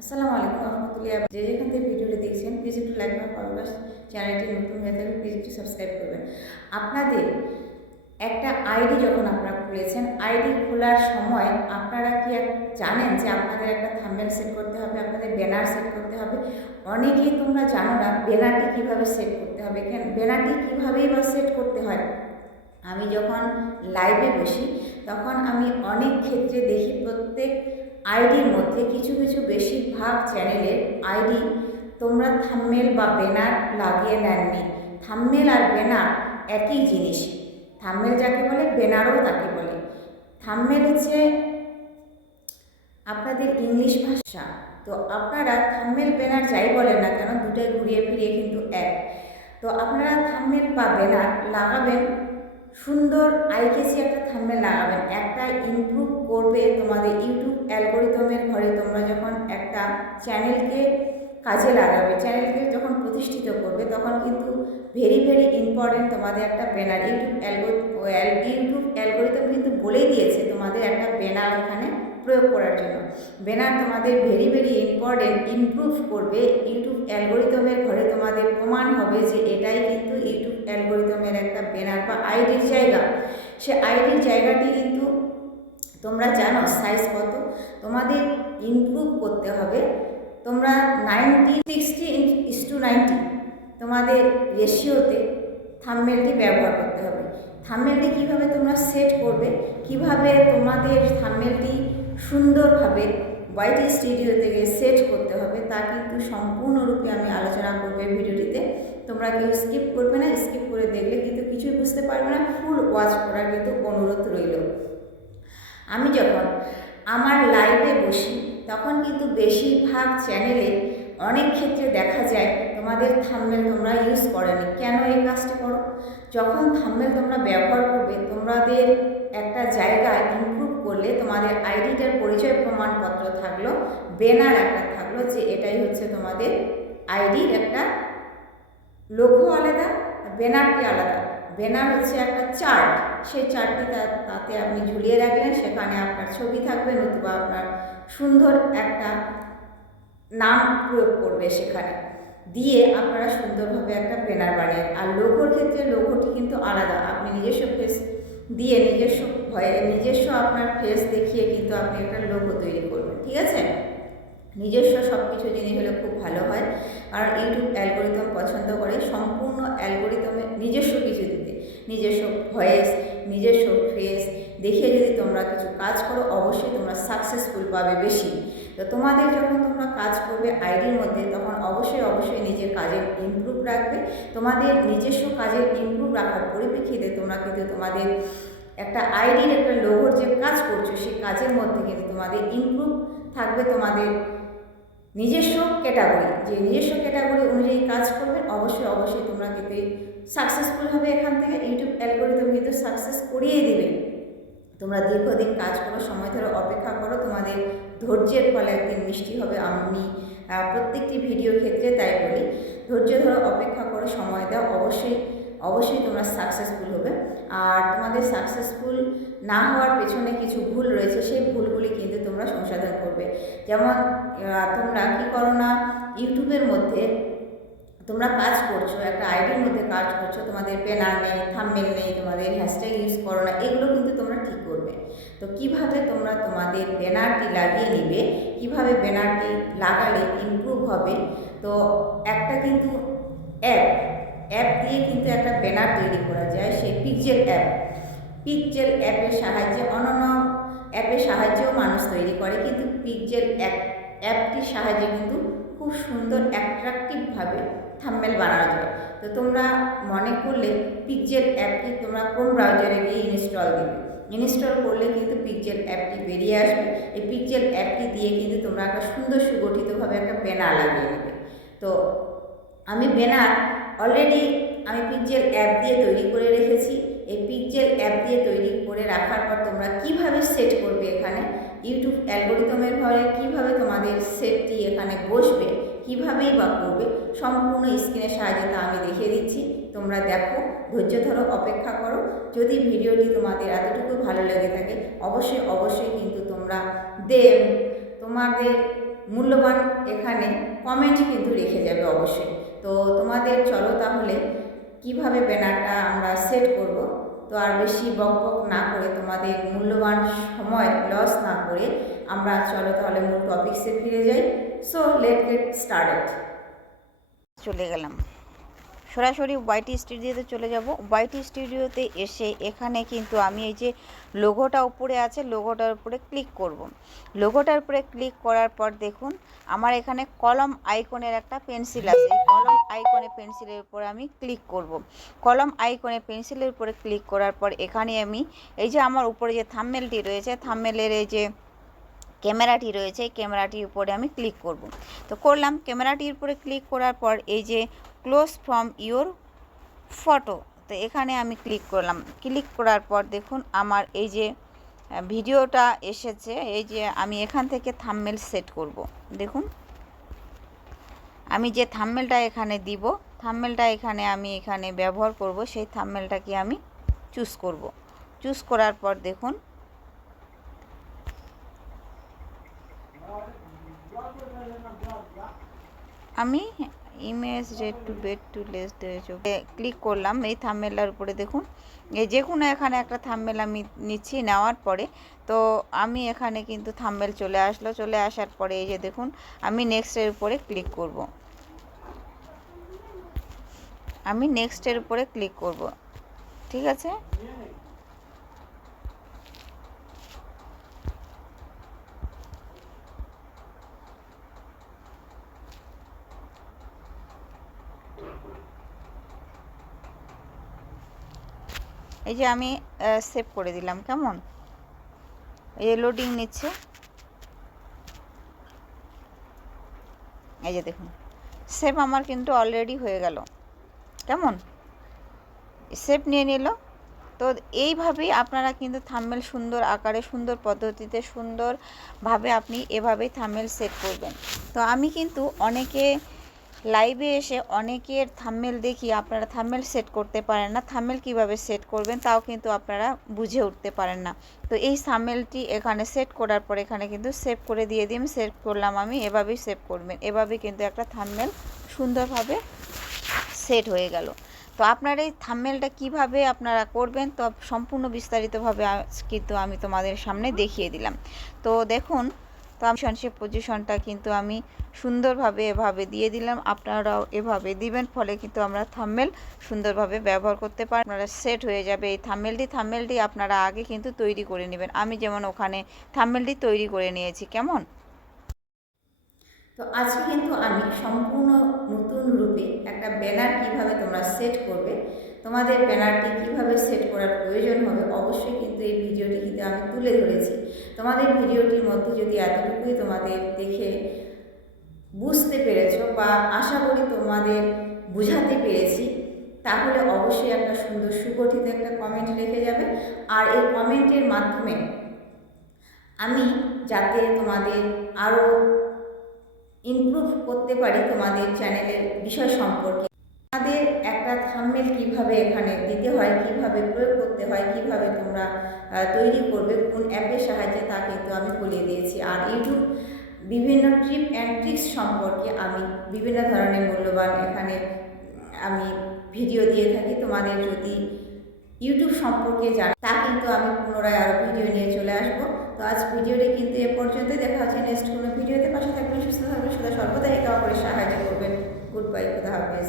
আসসালামু আলাইকুম রহমতুল্লাহ। যে যেখান থেকে ভিডিওটি দেখছেন প্লিজ একটু লাইক বা ফলো, চ্যানেলটি নতুন হয়ে থাকলে প্লিজ একটু সাবস্ক্রাইব করবেন। আপনাদের একটা আইডি যখন আপনারা খুলেছেন, আইডি খোলার সময় আপনারা কি জানেন যে আপনাদের একটা থাম্বনেল সেট করতে হবে, আপনাদের ব্যানার সেট করতে হবে। অনেকেই তোমরা জানো না ব্যানারটি কীভাবে সেট করতে হবে, ব্যানারটি কীভাবেই বা সেট করতে হয়। আমি যখন লাইভে বসি তখন আমি অনেক ক্ষেত্রে দেখি প্রত্যেক আইডির মধ্যে কিছু কিছু বেশিরভাগ চ্যানেলের আইডি তোমরা থাম্বনেল বা ব্যানার লাগিয়ে নেননি। থাম্বনেল আর ব্যানার একই জিনিস। থাম্বনেল যাকে বলে ব্যানারও তাকে বলে। থাম্বনেল হচ্ছে আপনাদের ইংলিশ ভাষা, তো আপনারা থাম্বনেল ব্যানার যাই বলেন না কেন দুটাই ঘুরিয়ে ফিরিয়ে কিন্তু এক। তো আপনারা থাম্বনেল বা ব্যানার লাগাবেন, সুন্দর আইকেসি একটা থাম্বনেল লাগাবেন। একটা ইমপ্রুভ করবে তোমাদের ইউটিউব অ্যালগরিদমের ঘরে। তোমরা যখন একটা চ্যানেলকে কাজে লাগাবে, চ্যানেলকে যখন প্রতিষ্ঠিত করবে, তখন কিন্তু ভেরি ইম্পর্টেন্ট তোমাদের একটা ব্যানার। ইউটিউব অ্যালগরিদম কিন্তু বলেই দিয়েছে তোমাদের একটা ব্যানার এখানে প্রয়োগ করার জন্য। ব্যানার তোমাদের ভেরি ইম্পর্টেন্ট, ইমপ্রুভ করবে ইউটিউব অ্যালগরিদমের ঘরে। তোমাদের প্রমাণ হবে যে এটাই কিন্তু ইউটিউব অ্যালগরিদমের একটা ব্যানার বা আইডির জায়গা। সে আইডির জায়গাটি কিন্তু তোমরা জানো সাইজ কত। তোমাদের ইমপ্রুভ করতে হবে। তোমরা 60:90 তোমাদের রেশিওতে থাম্বনেলটি ব্যবহার করতে হবে। থাম্বনেলটি কীভাবে তোমরা সেট করবে, কিভাবে তোমাদের থাম্বনেলটি সুন্দরভাবে ওয়াইটি স্টুডিও থেকে সেট করতে হবে, তা কিন্তু সম্পূর্ণরূপে আমি আলোচনা করবো ভিডিওটিতে। তোমরা কেউ স্কিপ করবে না, স্কিপ করে দেখলে কিন্তু কিছুই বুঝতে পারবে না। ফুল ওয়াচ করার কিন্তু অনুরোধ রইল। আমি যখন আমার লাইভে বসি তখন কিন্তু বেশিরভাগ চ্যানেলে অনেক ক্ষেত্রে দেখা যায় তোমাদের থাম্বনেল তোমরা ইউজ করেনি। কেন এই কাজটা করো? যখন থাম্বনেল তোমরা ব্যবহার করবে, তোমাদের একটা জায়গায় ইমপ্রুভ করলে তোমাদের আইডিটার পরিচয় প্রমাণপত্র থাকলো, ব্যানার একটা থাকলো যে এটাই হচ্ছে তোমাদের আইডির একটা লোগো আলাদা, ব্যানারটি আলাদা। ব্যানার হচ্ছে একটা চার্ট, সেই চার্টটি তাতে আপনি ঝুলিয়ে রাখলেন, সেখানে আপনার ছবি থাকবে, নতুবা আপনার সুন্দর একটা নাম প্রয়োগ করবে সেখানে দিয়ে আপনারা সুন্দরভাবে একটা ব্যানার বানিয়ে। আর লোগোর ক্ষেত্রে লোগোটি কিন্তু আলাদা। আপনি নিজস্ব ফেস দিয়ে নিজস্ব আপনার ফেস দেখিয়ে কিন্তু আপনি একটা লোগো তৈরি করবেন, ঠিক আছে? নিজস্ব সব কিছু জিনিস হলে খুব ভালো হয়, কারণ ইউটিউব অ্যালগরিদম পছন্দ করে সম্পূর্ণ অ্যালগরিদমে নিজস্ব কিছু দিতে। নিজস্ব ভয়েস, নিজস্ব ফেস দেখিয়ে যদি তোমরা কিছু কাজ করো, অবশ্যই তোমরা সাকসেসফুল পাবে বেশি। তো তোমাদের যখন তোমরা কাজ করবে আইডির মধ্যে, তখন অবশ্যই নিজের কাজের ইমপ্রুভ রাখবে। তোমাদের নিজস্ব কাজের ইমপ্রুভ রাখার পরিপ্রেক্ষিতে তোমরা কিন্তু তোমাদের একটা আইডির একটা লোগোর যে কাজ করছো, সেই কাজের মধ্যে কিন্তু তোমাদের ইমপ্রুভ থাকবে। তোমাদের নিজস্ব ক্যাটাগরি, যে নিজস্ব ক্যাটাগরি অনুযায়ী কাজ করবে, অবশ্যই তোমরা কিন্তু সাকসেসফুল হবে। এখান থেকে ইউটিউব অ্যালগরিদম কিন্তু সাকসেস করিয়ে দেবে। তোমরা দীর্ঘদিন কাজ করো, সময় ধরে অপেক্ষা করো, তোমাদের ধৈর্যের ফলে একদিন মিষ্টি হবে। আমি প্রত্যেকটি ভিডিও ক্ষেত্রে তাই বলি, ধৈর্য ধরো, অপেক্ষা করো, সময় দাও, অবশ্যই তোমরা সাকসেসফুল হবে। আর তোমাদের সাকসেসফুল না হওয়ার পেছনে কিছু ভুল রয়েছে, সেই ভুলগুলি কিন্তু তোমরা সংশোধন করবে। যেমন তোমরা কী করো না, ইউটিউবের মধ্যে তোমরা কাজ করছো, একটা আইডির মধ্যে কাজ করছো, তোমাদের ব্যানার নেই, থাম্বনেল নেই, তোমাদের হ্যাশট্যাগ ইউজ করো না, এগুলো কিন্তু তোমরা ঠিক করবে। তো কিভাবে তোমরা তোমাদের ব্যানারটি লাগিয়ে নিবে, কিভাবে ব্যানারটি লাগালে ইমপ্রুভ হবে। তো একটা কিন্তু অ্যাপ দিয়ে কিন্তু একটা ব্যানার তৈরি করা যায়, সেই পিক্সেল অ্যাপের সাহায্যে। অন্যান্য অ্যাপের সাহায্যেও মানুষ তৈরি করে, কিন্তু পিক্সেল অ্যাপটির সাহায্যে কিন্তু খুব সুন্দর অ্যাট্রাকটিভভাবে থাম্বনেল বানানো যায়। তো তোমরা মনে করলে পিক্সেল অ্যাপটি তোমরা কোন ব্রাউজারে গিয়ে ইনস্টল করলে কিন্তু পিক্সেল অ্যাপটি বেরিয়ে আসবে। এই পিক্সেল অ্যাপটি দিয়ে কিন্তু তোমরা একটা সুন্দর সুগঠিতভাবে একটা ব্যানার লাগিয়ে নেবে। তো আমি ব্যানার অলরেডি পিক্সেল অ্যাপ দিয়ে তৈরি করে রেখেছি। এই পিক্সেল অ্যাপ দিয়ে তৈরি করে রাখার পর তোমরা কিভাবে সেট করবে, এখানে ইউটিউব অ্যালগরিদমের ঘরে কিভাবে তোমাদের সেটটি এখানে বসবে, কীভাবেই বা করবে, সম্পূর্ণ স্ক্রিনের সাহায্যে তা আমি দেখিয়ে দিচ্ছি। তোমরা দেখো, ধৈর্য ধরো, অপেক্ষা করো। যদি ভিডিওটি তোমাদের এতটুকু ভালো লেগে থাকে, অবশ্যই কিন্তু তোমরা তোমাদের মূল্যবান এখানে কমেন্ট কিন্তু রেখে যাবে অবশ্যই। তো তোমাদের চলো তাহলে কিভাবে ব্যানারটা আমরা সেট করব। তো আর বেশি বক বক না করে, তোমাদের মূল্যবান সময় লস না করে আমরা চলো তাহলে মূল টপিকসে ফিরে যাই। So late get started. চলে গেলাম সরাসরি ওয়াইটি স্টুডিওতে চলে যাব। ওয়াইটি স্টুডিওতে এসে এখানে কিন্তু আমি এই যে লোগোটা উপরে আছে, লোগোটার উপরে ক্লিক করব। লোগোটার উপরে ক্লিক করার পর দেখুন আমার এখানে কলম আইকনের একটা পেন্সিল আছে। এই কলম আইকনে পেন্সিলের উপরে আমি ক্লিক করব। কলম আইকনে পেন্সিলের উপরে ক্লিক করার পর এখানে আমি এই যে আমার উপরে যে থাম্বনেলটি রয়েছে, থাম্বনেলের এই যে ক্যামেরাটি রয়েছে, ক্যামেরাটির উপরে আমি ক্লিক করব। তো করলাম, ক্যামেরাটির উপরে ক্লিক করার পর এই যে ক্লোজ ফ্রম ইওর ফটো, তো এখানে আমি ক্লিক করলাম। ক্লিক করার পর দেখুন আমার এই যে ভিডিওটা এসেছে। এই যে আমি এখান থেকে থাম্বনেল সেট করব। দেখুন আমি যে থাম্বনেলটা এখানে দিব, থাম্বনেলটা এখানে আমি এখানে ব্যবহার করব, সেই থাম্বনেলটাকে আমি চুজ করব। চুজ করার পর দেখুন আমি ইমেজ রেড টু বেড টু লেস ক্লিক করলাম এই থাম্বনেলটার উপরে। দেখুন এই যে কোনো এখানে একটা থাম্বনেল আমি নিচ্ছি, নেওয়ার পরে তো আমি এখানে কিন্তু থাম্বনেল চলে আসলো। চলে আসার পরে এই যে দেখুন আমি নেক্সটের উপরে ক্লিক করব। আমি নেক্সটের উপরে ক্লিক করব, ঠিক আছে। এই যে আমি সেভ করে দিলাম। কেমন এই লোডিং নিচ্ছে, এই যে দেখুন সেভ আমার কিন্তু অলরেডি হয়ে গেল। কেমন সেভ নিয়ে নিল। তো এইভাবেই আপনারা কিন্তু থাম্বনেল সুন্দর আকারে, সুন্দর পদ্ধতিতে, সুন্দরভাবে আপনি এভাবেই থাম্বনেল সেট করবেন। তো আমি কিন্তু অনেকে লাইভে এসে অনেকের থাম্বনেল দেখি আপনারা থাম্বনেল সেট করতে পারেন না, থাম্বনেল কিভাবে সেট করবেন তাও কিন্তু আপনারা বুঝে উঠতে পারেন না। তো এই থাম্বনেলটি এখানে সেট করার পর এখানে কিন্তু সেভ করে দিয়ে দিই। সেভ করলাম আমি, এভাবেই সেভ করবেন। এভাবে কিন্তু একটা থাম্বনেল সুন্দরভাবে সেট হয়ে গেল। তো আপনার এই থাম্বনেলটা কিভাবে আপনারা করবেন তো সম্পূর্ণ বিস্তারিতভাবে কিন্তু আমি তোমাদের সামনে দেখিয়ে দিলাম। তো দেখুন তো আমি সে পজিশনটা কিন্তু আমি সুন্দরভাবে এভাবে দিয়ে দিলাম। আপনারাও এভাবে দিবেন, ফলে কিন্তু আমরা থাম্বনেল সুন্দরভাবে ব্যবহার করতে পারি। আপনারা সেট হয়ে যাবে এই থাম্বনেলটি আপনারা আগে কিন্তু তৈরি করে নেবেন। আমি যেমন ওখানে থাম্বনেলটি তৈরি করে নিয়েছি। কেমন তো আজকে কিন্তু আমি সম্পূর্ণ নতুন রূপে একটা ব্যানার কিভাবে তোমরা সেট করবে, তোমাদের ব্যানারটি কিভাবে সেট করার প্রয়োজন হবে অবশ্যই কিন্তু এই ভিডিওটি কিন্তু আমি তুলে ধরেছি। তোমাদের ভিডিওটির মধ্যে যদি এতটুকুই তোমাদের দেখে বুঝতে পেরেছো বা আশা করি তোমাদের বুঝাতে পেরেছি, তাহলে অবশ্যই একটা সুন্দর সুগঠিত একটা কমেন্ট রেখে যাবে। আর এই কমেন্টের মাধ্যমে আমি যাতে তোমাদের আরও ইমপ্রুভ করতে পারি তোমাদের চ্যানেলের বিষয় সম্পর্কে, আমাদের একটা থাম্বনেল কিভাবে এখানে দিতে হয়, কিভাবে প্রয়োগ করতে হয়, কিভাবে তোমরা তৈরি করবে, কোন অ্যাপের সাহায্যে তা কিন্তু আমি বলে দিয়েছি। আর ইউটিউব বিভিন্ন টিপ অ্যান্ড ট্রিক্স সম্পর্কে আমি বিভিন্ন ধরনের মূল্যবান এখানে আমি ভিডিও দিয়ে থাকি। তোমাদের যদি ইউটিউব সম্পর্কে জানা তা কিন্তু আমি পুনরায় আরও ভিডিও নিয়ে চলে আসবো। তো আজ ভিডিওটি কিন্তু এ পর্যন্তই। দেখা হচ্ছে নেক্সট কোনো ভিডিওতে। পাশে থাকবেন, সুস্থ থাকবেন, সদা সর্বদা একে অপরের সাহায্য করবেন। গুড বাই, খুদা হাফেজ।